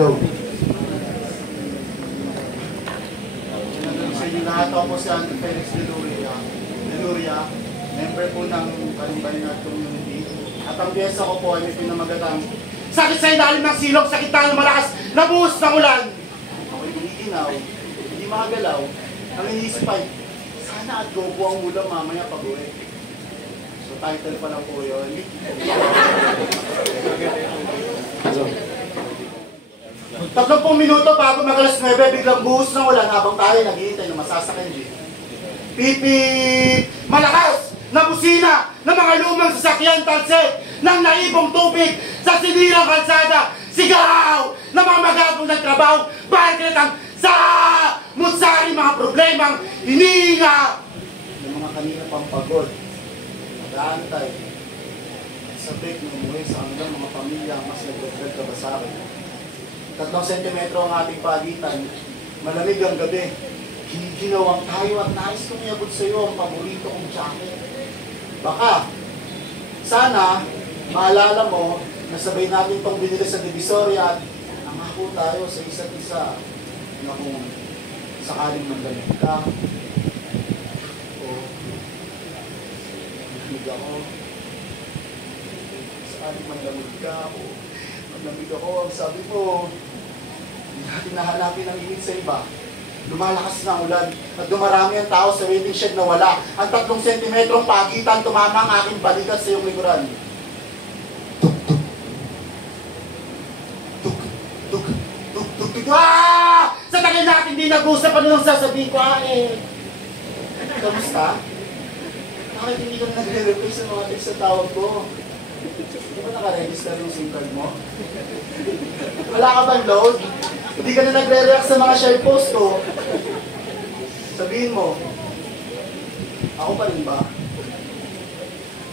Go. Sa inyo lahat, ako po si Andrew Felix de Luria, member po ng Kalimbalinat Community. At ang piyesa ko po ay may pinamagatang sakit sa ilalim ng silog, sakit tayo malakas, nabuhos ng ulan. Ako'y giniginaw, hindi makagalaw. Ang iniisip ay, sana adobo ang ulam mamaya pag-uwi. So title pa lang po yun. 30 minuto bago mag-alas 9, biglang buhos ng ulan habang tayo naghihintay na masasakyan jeep. Pipip! Malakas na busina ng mga lumang sasakyan talsik ng naibong tubig sa sinirang kalsada. Sigaw ng mga magabong nagtrabaho para kinatang sa mutsari mga problemang hinihinga. Yung mga kanina pang pagod, nag-aantay, sabik ng umuwi sa kanilang mga pamilya mas nag-reflect ka ba sa akin? 3 sentimetro ang ating pagitan, malamig ang gabi, ginawang tayo at nais kong iabot sa iyo ang paborito kong jacket. Baka, sana, maalala mo na sabay natin itong binili sa Divisoria at nangako tayo sa isa't isa na kung sakaling mandamig ka o mandamig ako, sakaling mandamig ka o mandamig ako, ang sabi mo, hindi natin nahanapin ang init sa iba. Lumalakas na ulan at dumarami ang tao sa waiting shed na wala. Ang 3 sentimetrong pagitan tumama ang aking balikat sa iyong likuran. Tuk. Sa tagal natin hindi nag-usap, ano nang sasabihin ko, kamusta? Bakit hindi ka nagre-reply sa mga text sa tawag ko? Hindi ba naka-register yung SIM card mo? Wala ka bang load? Hindi ka na nagre-react sa mga share post ko. Sabihin mo, ako pa rin ba?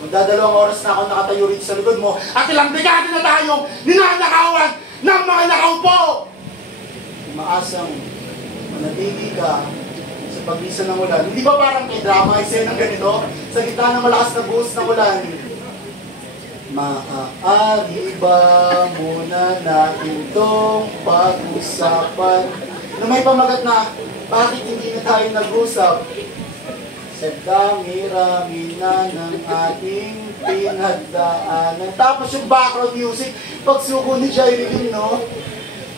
Magdadalawang oras na ako nakatayo rito sa likod mo at ilang dekada na tayong ninanakawan ng mga nakaupo! Umaasang manatili ka sa paglisan ng ulan. Hindi ba parang may drama ng ganito? Sa gitna ng malakas na buhos ng ulan, maaari ba muna natin itong pag-usapan na may pamagat na bakit hindi na tayo nag-usap? Sa dami-rami na ng ating pinagdaanan. Tapos yung background music, pagsuko ni Jairil, no?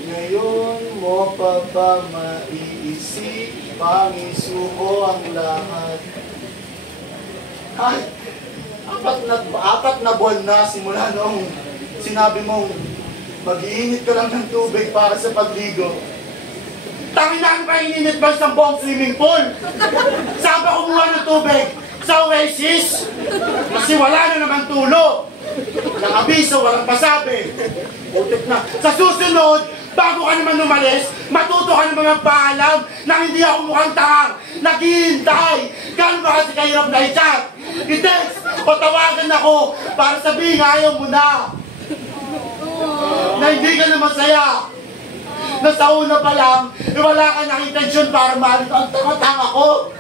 Ngayon mo pa ba maiisip, pangisuko ang lahat? Ay, apat na buwan na simula nung sinabi mong mag-iinit ka lang ng tubig para sa pagligo. Tanginaan pa ininit ba sa buong swimming pool? Saan ba kumuha ng tubig? Sa Oasis? Kasi wala na naman tulo. Walang abiso, walang pasabi. Putik na. Sa susunod, bago ka naman umalis, matuto ka naman magpaalam na hindi ako mukhang tangang naghihintay. Gano'n ba kasi kahirap na i-chat? I-text o tawagan ako para sabihin ayaw mo na. Na hindi ka na masaya. Na sa una pa lang, wala ka ng intensyon para mahalito ang tanga-tanga ko.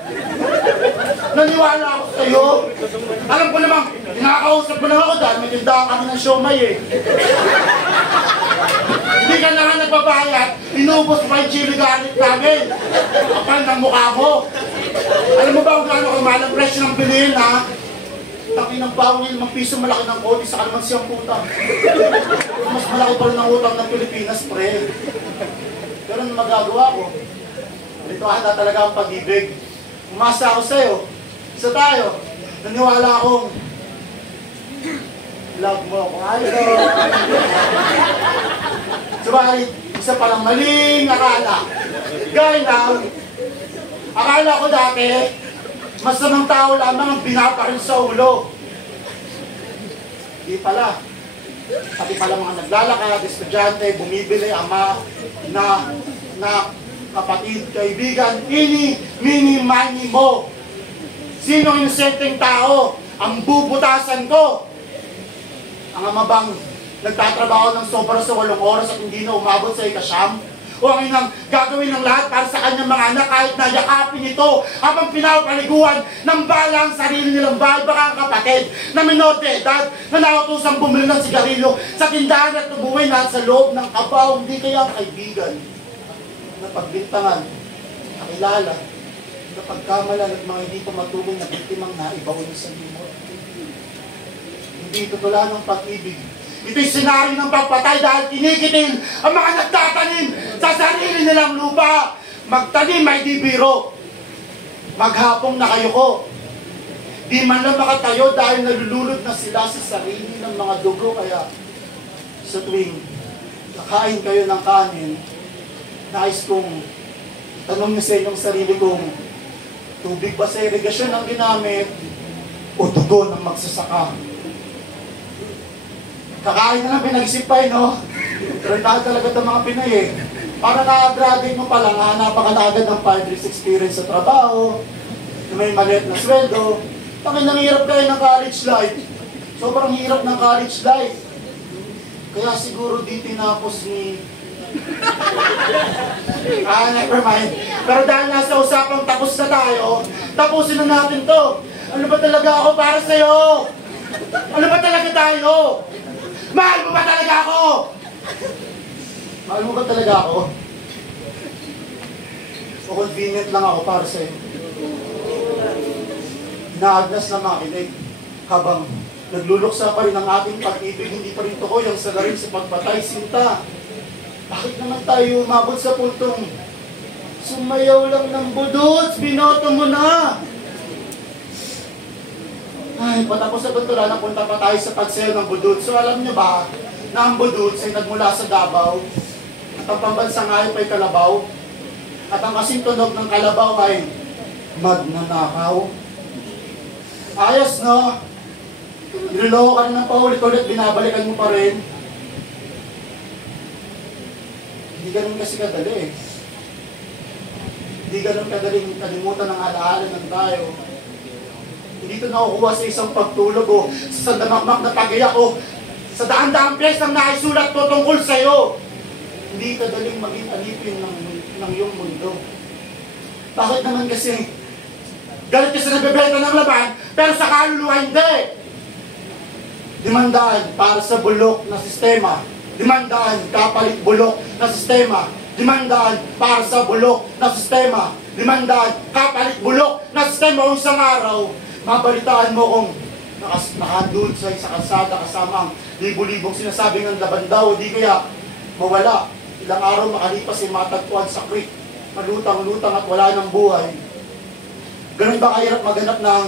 Naniwala ako sa'yo. Alam ko namang, nakakausap mo lang ako dahil may tindahan kami ng siomay eh. Hindi ka na nga nagbabayad, inubos pa yung chili garlic namin. Kapal ng mukha mo. Alam mo ba kung gaano kamahal ang presyo ng bilihin, ha? Taki ng bawang yung piso malaki ng kodi sa kalamansi ang puta. Mas malaki pa rin ang utang ng Pilipinas, pre. Pero ano magagawa ko? Dito handa talaga ang pag-ibig. Umasa ako sa'yo. Isa tayo. Naniwala akong love mo ako. Ayaw. Subalit, isa palang maling akala. Gaya na, akala ko dati, masamang tao lamang ang binaparil sa ulo. Di pala. Pati pala mga naglalakad, estudyante, bumibili, ama, na kapatid, kaibigan, mini, mani mo. Sino inosenteng tao? Ang bubutasan ko. Ang ama bang nagtatrabaho ng sobra sa 8 oras at hindi na umabot sa ikasyam? o ang inang gagawin ng lahat para sa kanyang mga anak kahit na yakapin ito habang pinapaliguan ng bala ang sarili nilang bahay, baka kapatid na minor de edad na nautusang bumili ng sigarilyo sa tindahan at umuwi na sa loob ng kabaw, hindi kaya kaibigan na pagbintangan, nakilala, na pagkamalan at mga hindi pumatuloy na biktimang naibaon sa limot. Hindi ito tula ng pag-ibig. Ito'y senaryo ng pagpatay dahil kinikitil ang mga nagtatanim sa sarili nilang lupa. Magtanim ay di biro. Maghapong nakayuko. Di man lang makatayo dahil nalulunod na sila sa sarili ng mga dugo. Kaya sa tuwing nakain kayo ng kanin, nais kong tanong niyo sa inyong sarili kung tubig ba sa irigasyon ang ginamit o dugo ng magsasaka. Kakain na lang pinag-isipay, no? Pero dahil talaga itong mga Pinay eh. Para na-graduate mo pa lang, hanapan ka na agad ng 5 years experience sa trabaho, may maliit na sweldo. Tangin, nanghirap kayo ng college life. Sobrang hirap ng college life. Kaya siguro di tinapos ni... never mind. Pero dahil nasa usapang tapos na tayo, tapusin na natin to. Ano ba talaga ako para sa'yo? Ano ba talaga tayo? Mahal mo ba talaga ako? Mahal mo ba talaga ako? O convenient lang ako para sa'yo? Naagnas na makinig habang nagluluksa pa rin ang ating pag-ibig, hindi pa rin tukoy ang salarin sa pagpatay, sinta. Bakit naman tayo umabot sa puntong sumayaw lang ng budots, binoto mo na? Ay, patapos na buntulan, napunta pa tayo sa pagsayaw ng budots. So alam niyo ba na ang budots ay nagmula sa Davao at ang pambansang hayop ay kalabaw at ang kasing tunog ng kalabaw ay magnanakaw. Ayos, no? Niloloko ka rin ng paulit-ulit, binabalikan mo pa rin. Hindi ganun kasi kadali eh. Hindi ganun kadaling kalimutan ng alaala ng tayo. Hindi ito nakukuha sa isang pagtulog o sa sandamakmak na pag-iyak o sa daan-daang piyesang naisulat ko tungkol sa'yo. Hindi kadaling maging alipin ng iyong mundo. Bakit naman kasi galit ka sa nabibenta ng laban pero sa kaluluwa hindi? Dimandaan para sa bulok na sistema. Dimandaan kapalit bulok na sistema. Dimandaan para sa bulok na sistema. Dimandaan kapalit bulok na sistema. O isang araw, mabalitaan mo kung nakandun sa kalsada kasama ang libo-libong sinasabing ng laban daw. Di kaya mawala. Ilang araw makalipas ay matagpuan sa creek. Malutang-lutang at wala ng buhay. Ganun ba kahirap maganap ng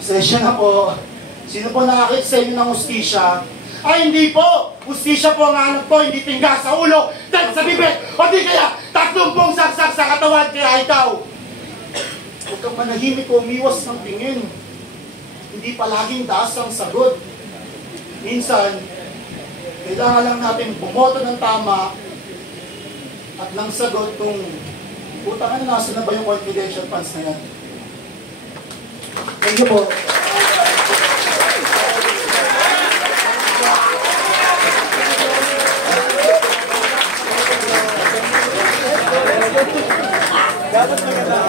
session na po? Sino po nakakit sa inyo ng hustisya? Ay, hindi po! Hustisya po ang anak ko, hindi tingga sa ulo, dahil sa bibig, o di kaya 30 saksak sa katawan, kaya ikaw. Huwag kang manahimik o umiwas ng tingin. Hindi palaging daas ang sagot. Minsan, kailangan lang natin bumoto ng tama at ng sagot kung putang na nasa na ba yung confidential funds na yan. Thank you po. Dapat maganda.